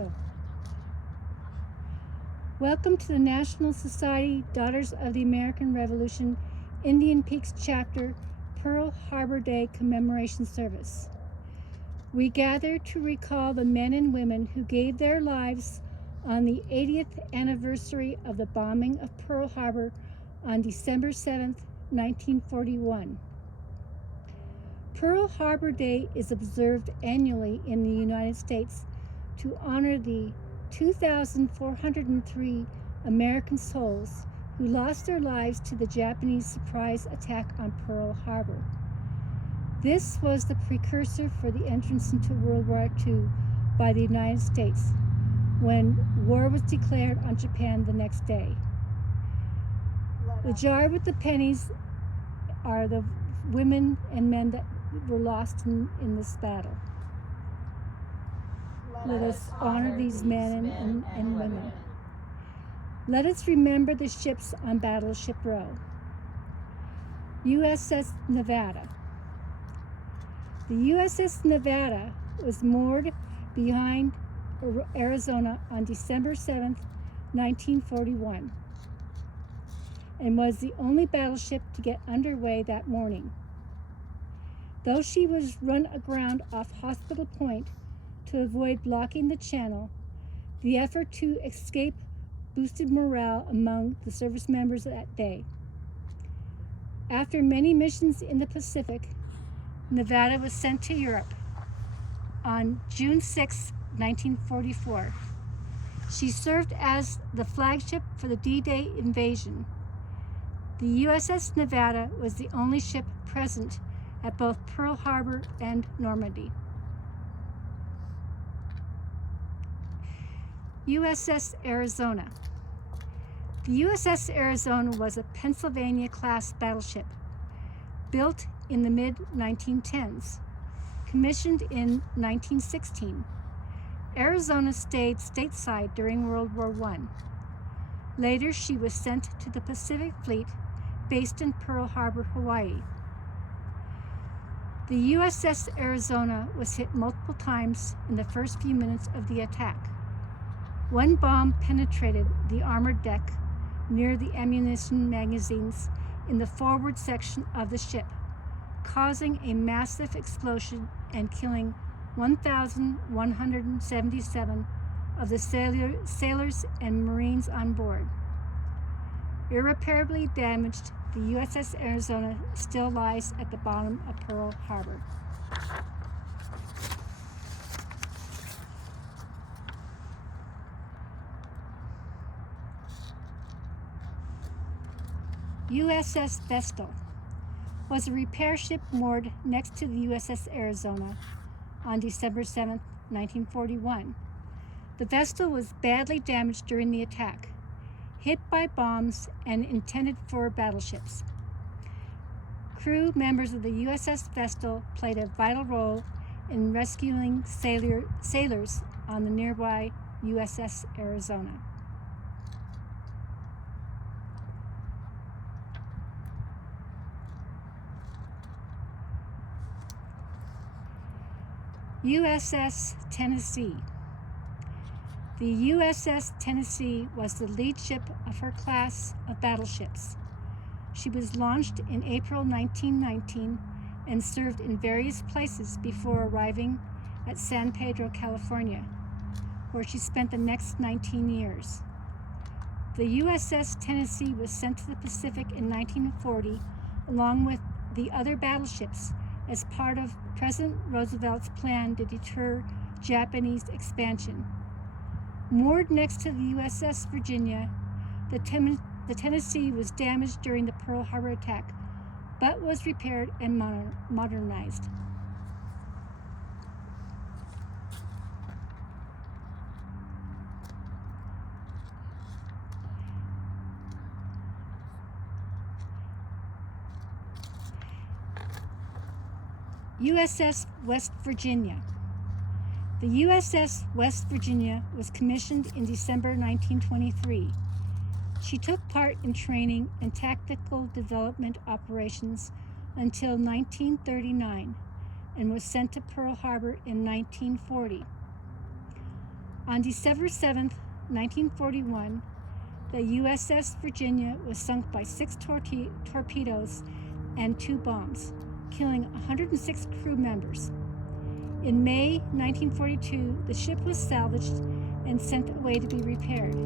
Go. Welcome to the National Society Daughters of the American Revolution Indian Peaks Chapter Pearl Harbor Day Commemoration Service. We gather to recall the men and women who gave their lives on the 80th anniversary of the bombing of Pearl Harbor on December 7, 1941. Pearl Harbor Day is observed annually in the United States to honor the 2,403 American souls who lost their lives to the Japanese surprise attack on Pearl Harbor. This was the precursor for the entrance into World War II by the United States, when war was declared on Japan the next day. The jar with the pennies are the women and men that were lost in this battle. Let us honor these men and women. Let us remember the ships on Battleship Row. USS Nevada. The USS Nevada was moored behind Arizona on December 7, 1941, and was the only battleship to get underway that morning. Though she was run aground off Hospital Point to avoid blocking the channel, the effort to escape boosted morale among the service members that day. After many missions in the Pacific, Nevada was sent to Europe on June 6, 1944. She served as the flagship for the D-Day invasion. The USS Nevada was the only ship present at both Pearl Harbor and Normandy. USS Arizona. The USS Arizona was a Pennsylvania-class battleship built in the mid-1910s, commissioned in 1916. Arizona stayed stateside during World War I. Later, she was sent to the Pacific Fleet based in Pearl Harbor, Hawaii. The USS Arizona was hit multiple times in the first few minutes of the attack. One bomb penetrated the armored deck near the ammunition magazines in the forward section of the ship, causing a massive explosion and killing 1,177 of the sailors and Marines on board. Irreparably damaged, the USS Arizona still lies at the bottom of Pearl Harbor. USS Vestal was a repair ship moored next to the USS Arizona on December 7, 1941. The Vestal was badly damaged during the attack, hit by bombs and intended for battleships. Crew members of the USS Vestal played a vital role in rescuing sailors on the nearby USS Arizona. USS Tennessee. The USS Tennessee was the lead ship of her class of battleships. She was launched in April 1919 and served in various places before arriving at San Pedro, California, where she spent the next 19 years. The USS Tennessee was sent to the Pacific in 1940 along with the other battleships as part of President Roosevelt's plan to deter Japanese expansion. Moored next to the USS Virginia, the Tennessee was damaged during the Pearl Harbor attack, but was repaired and modernized. USS West Virginia. The USS West Virginia was commissioned in December 1923. She took part in training and tactical development operations until 1939 and was sent to Pearl Harbor in 1940. On December 7th, 1941, the USS Virginia was sunk by 6 torpedoes and 2 bombs, killing 106 crew members. In May 1942, the ship was salvaged and sent away to be repaired.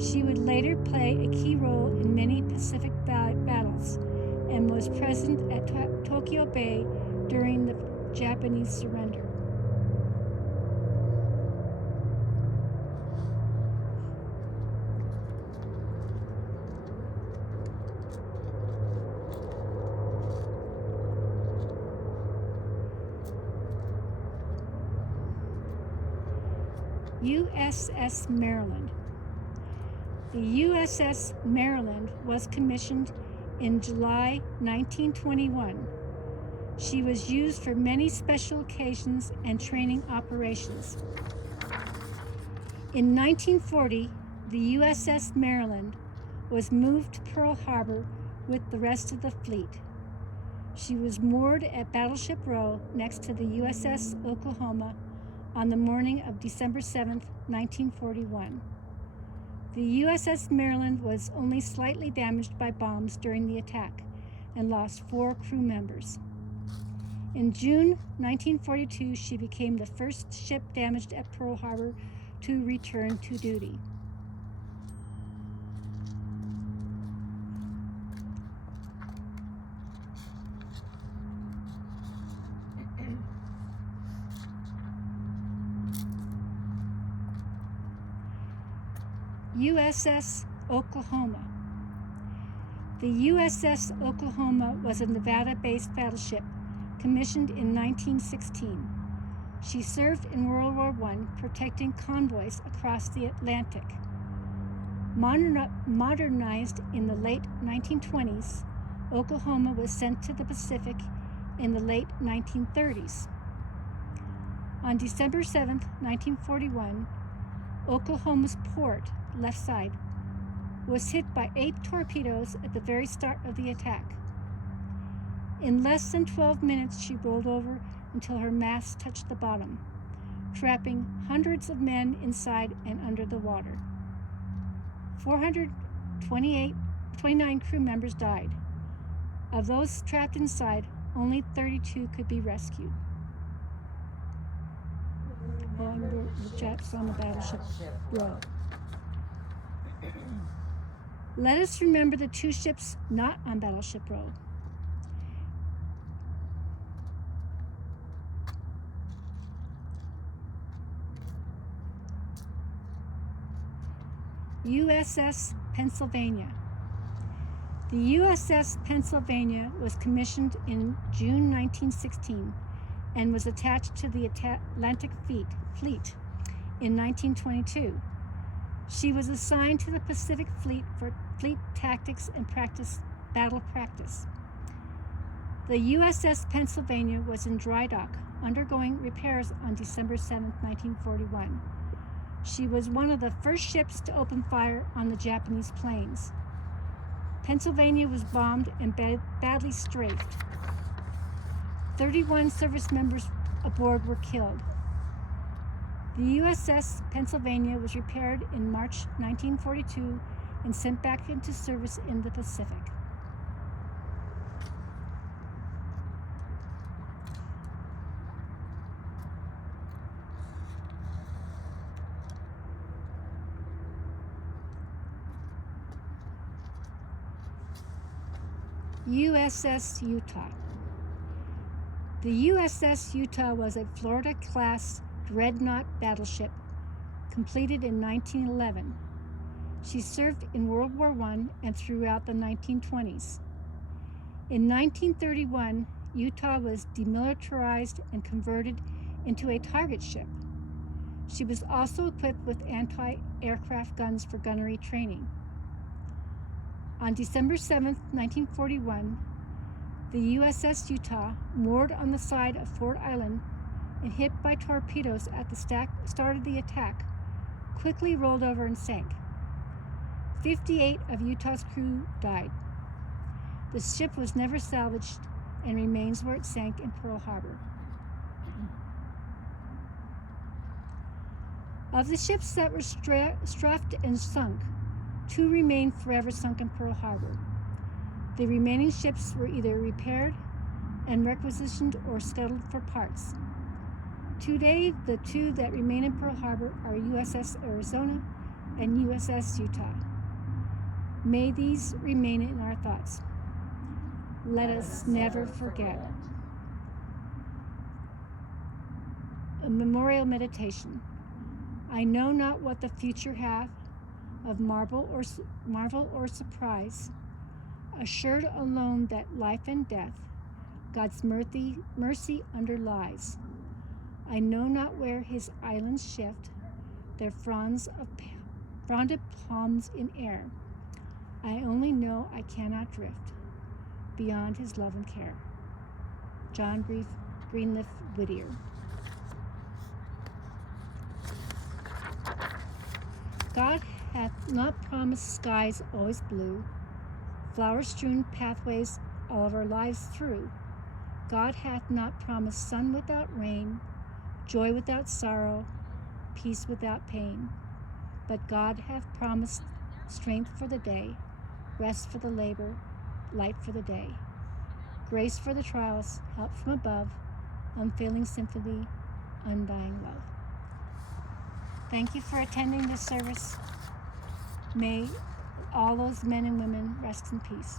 She would later play a key role in many Pacific battles and was present at Tokyo Bay during the Japanese surrender. USS Maryland. The USS Maryland was commissioned in July 1921. She was used for many special occasions and training operations. In 1940, the USS Maryland was moved to Pearl Harbor with the rest of the fleet. She was moored at Battleship Row next to the USS Oklahoma on the morning of December 7, 1941. The USS Maryland was only slightly damaged by bombs during the attack and lost 4 crew members. In June 1942, she became the first ship damaged at Pearl Harbor to return to duty. USS Oklahoma. The USS Oklahoma was a Nevada-based battleship commissioned in 1916. She served in World War I, protecting convoys across the Atlantic. Modernized in the late 1920s, Oklahoma was sent to the Pacific in the late 1930s. On December 7, 1941, Oklahoma's port, left side, was hit by 8 torpedoes at the very start of the attack. In less than 12 minutes, she rolled over until her masts touched the bottom, trapping hundreds of men inside and under the water. 429 crew members died. Of those trapped inside, only 32 could be rescued. The Japs on the Battleship Row. Let us remember the 2 ships not on Battleship Row. USS Pennsylvania. The USS Pennsylvania was commissioned in June 1916 and was attached to the Atlantic Fleet in 1922. She was assigned to the Pacific Fleet for fleet tactics and battle practice. The USS Pennsylvania was in dry dock, undergoing repairs on December 7, 1941. She was one of the first ships to open fire on the Japanese planes. Pennsylvania was bombed and badly strafed. 31 service members aboard were killed. The USS Pennsylvania was repaired in March 1942 and sent back into service in the Pacific. USS Utah. The USS Utah was a Florida-class dreadnought battleship completed in 1911. She served in World War I and throughout the 1920s. In 1931, Utah was demilitarized and converted into a target ship. She was also equipped with anti-aircraft guns for gunnery training. On December 7, 1941, the USS Utah, moored on the side of Ford Island and hit by torpedoes at the start of the attack, quickly rolled over and sank. 58 of Utah's crew died. The ship was never salvaged and remains where it sank in Pearl Harbor. Of the ships that were strafed and sunk, 2 remained forever sunk in Pearl Harbor. The remaining ships were either repaired and requisitioned or scuttled for parts. Today, the 2 that remain in Pearl Harbor are USS Arizona and USS Utah. May these remain in our thoughts. Let us never forget. A memorial meditation. I know not what the future hath of marvel or surprise, assured alone that life and death God's mercy underlies. I know not where his islands shift their fronded palms in air. I only know I cannot drift beyond his love and care. John Greenleaf Whittier. God hath not promised skies always blue, flower-strewn pathways all of our lives through. God hath not promised sun without rain, joy without sorrow, peace without pain. But God hath promised strength for the day, rest for the labor, light for the day, grace for the trials, help from above, unfailing sympathy, undying love. Thank you for attending this service. May all those men and women rest in peace.